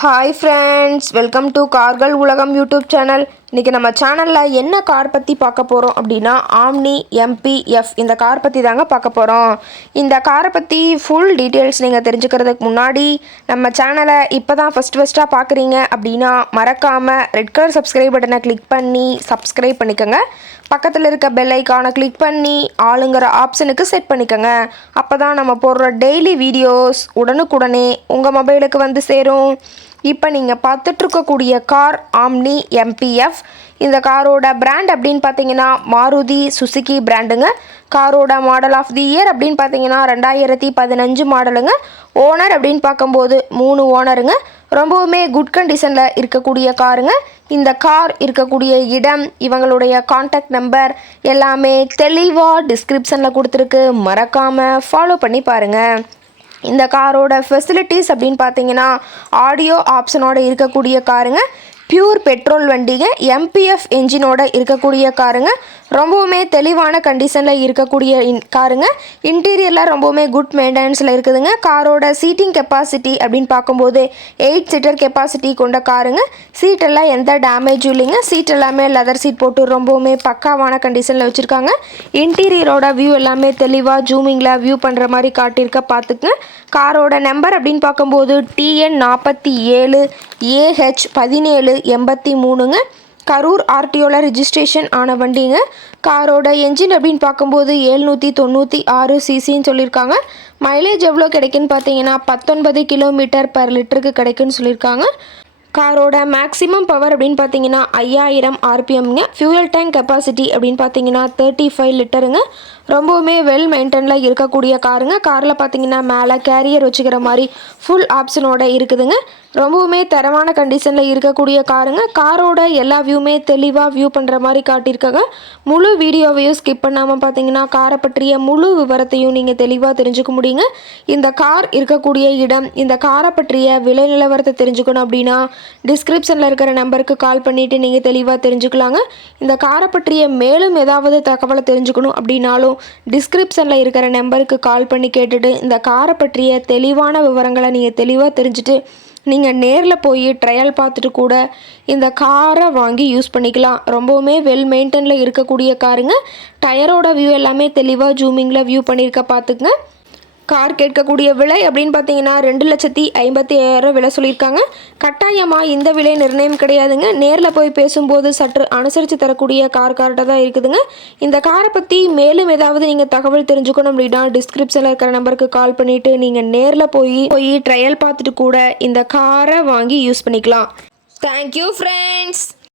Hi friends, welcome to கார்கள் உலகம் YouTube channel. இன்றைக்கி நம்ம சேனலில் என்ன கார் பற்றி பார்க்க போகிறோம் அப்படின்னா ஆம்னி MPF இந்த கார் பற்றி தாங்க பார்க்க போகிறோம். இந்த காரை பற்றி ஃபுல் டீட்டெயில்ஸ் நீங்கள் தெரிஞ்சுக்கிறதுக்கு முன்னாடி நம்ம சேனலை இப்போ தான் ஃபஸ்ட்டாக பார்க்குறீங்க அப்படின்னா மறக்காமல் ரெட் கலர் சப்ஸ்கிரைப் பட்டனை கிளிக் பண்ணி சப்ஸ்கிரைப் பண்ணிக்கோங்க. பக்கத்தில் இருக்க பெல் ஐக்கானை கிளிக் பண்ணி ஆளுங்கிற ஆப்ஷனுக்கு செட் பண்ணிக்கோங்க. அப்போ தான் நம்ம போடுற டெய்லி வீடியோஸ் உடனுக்குடனே உங்கள் மொபைலுக்கு வந்து சேரும். இப்போ நீங்கள் பார்த்துட்ருக்கக்கூடிய கார் ஆம்னி MPF. இந்த காரோட பிராண்ட் அப்படின்னு பார்த்தீங்கன்னா மாருதி சுசுகி பிராண்டுங்க. காரோட மாடல் ஆஃப் தி இயர் அப்படின்னு பார்த்தீங்கன்னா 2015 மாடலுங்க. ஓனர் அப்படின்னு பார்க்கும்போது 3 ஓனருங்க. ரொம்பவுமே குட் கண்டிஷனில் இருக்கக்கூடிய காருங்க. இந்த கார் இருக்கக்கூடிய இடம், இவங்களுடைய காண்டாக்ட் நம்பர் எல்லாமே தெளிவாக டிஸ்கிரிப்ஷனில் கொடுத்துருக்கு. மறக்காமல் ஃபாலோ பண்ணி பாருங்கள். இந்த காரோட ஃபெசிலிட்டிஸ் அப்படின்னு பார்த்தீங்கன்னா ஆடியோ ஆப்ஷனோட இருக்கக்கூடிய காருங்க. பியூர் பெட்ரோல் வண்டிங்க. MPF என்ஜினோட இருக்கக்கூடிய காருங்க. ரொம்பவுமே தெளிவான கண்டிஷனில் இருக்கக்கூடிய காருங்க. இன்டீரியரில் ரொம்பவுமே குட் மெயின்டெனன்ஸில் இருக்குதுங்க. காரோட சீட்டிங் கெப்பாசிட்டி அப்படின்னு பார்க்கும்போது 8 சீட்டர் கெப்பாசிட்டி கொண்ட காருங்க. சீட்டெல்லாம் எந்த டேமேஜும் இல்லைங்க. சீட் எல்லாமே லெதர் சீட் போட்டு ரொம்பவுமே பக்காவான கண்டிஷனில் வச்சுருக்காங்க. இன்டீரியரோட வியூ எல்லாமே தெளிவாக ஜூமிங்கில் வியூ பண்ணுற மாதிரி காட்டியிருக்க பார்த்துக்குங்க. காரோட நம்பர் அப்படின்னு பார்க்கும்போது TN 47 AH 1783ங்க. கரூர் RTOவில் ரிஜிஸ்ட்ரேஷன் ஆன வண்டிங்க. காரோட என்ஜின் அப்படின்னு பார்க்கும்போது 796 சிசின்னு சொல்லியிருக்காங்க. மைலேஜ் எவ்வளோ கிடைக்குன்னு பார்த்தீங்கன்னா 19 km/லிட்டருக்கு கிடைக்குன்னு சொல்லியிருக்காங்க. காரோட மேக்ஸிமம் பவர் அப்படின்னு பார்த்தீங்கன்னா 5000 RPMங்க. ஃபியூயல் டேங்க் கெப்பாசிட்டி அப்படின்னு பார்த்தீங்கன்னா 35 லிட்டருங்க. ரொம்பவுமே வெல் மெயின்டெனில் இருக்கக்கூடிய காருங்க. காரில் பார்த்தீங்கன்னா மேலே கேரியர் வச்சுக்கிற மாதிரி ஃபுல் ஆப்ஷனோட இருக்குதுங்க. ரொம்பவுமே தரமான கண்டிஷனில் இருக்கக்கூடிய காருங்க. காரோட எல்லா வியூமே தெளிவாக வியூ பண்ணுற மாதிரி காட்டியிருக்காங்க. முழு வீடியோவையும் ஸ்கிப் பண்ணாமல் பார்த்தீங்கன்னா காரை பற்றிய முழு விவரத்தையும் நீங்கள் தெளிவாக தெரிஞ்சுக்க முடியுங்க. இந்த கார் இருக்கக்கூடிய இடம், இந்த காரை பற்றிய விலை நிலவரத்தை தெரிஞ்சுக்கணும் அப்படின்னா டிஸ்கிரிப்ஷனில் இருக்கிற நம்பருக்கு கால் பண்ணிவிட்டு நீங்கள் தெளிவாக தெரிஞ்சுக்கலாங்க. இந்த காரை பற்றிய மேலும் ஏதாவது தகவலை தெரிஞ்சுக்கணும் அப்படின்னாலும் டிஸ்கிரிப்ஷனில் இருக்கிற நம்பருக்கு கால் பண்ணி கேட்டுட்டு இந்த காரை பற்றிய தெளிவான விவரங்களை நீங்கள் தெளிவாக தெரிஞ்சுட்டு நீங்கள் நேரில் போய் ட்ரையல் பார்த்துட்டு கூட இந்த காரை வாங்கி யூஸ் பண்ணிக்கலாம். ரொம்பவுமே வெல் மெயின்டெனில் இருக்கக்கூடிய காருங்க. டயரோட வியூ எல்லாமே தெளிவாக ஜூமிங்கில் வியூ பண்ணியிருக்க பார்த்துக்குங்க. கார் கேட்கக்கூடிய விலை அப்படின்னு பார்த்தீங்கன்னா 2,50,000 விலை சொல்லியிருக்காங்க. கட்டாயமாக இந்த விலை நிர்ணயம் கிடையாதுங்க. நேரில் போய் பேசும்போது சற்று அனுசரித்து தரக்கூடிய கார்கிட்ட தான் இருக்குதுங்க. இந்த காரை பற்றி மேலும் ஏதாவது நீங்கள் தகவல் தெரிஞ்சுக்கணும் அப்படின்னா டிஸ்கிரிப்ஷனில் இருக்கிற நம்பருக்கு கால் பண்ணிவிட்டு நீங்கள் நேரில் போய் ட்ரையல் பார்த்துட்டு கூட இந்த காரை வாங்கி யூஸ் பண்ணிக்கலாம். Thank you friends.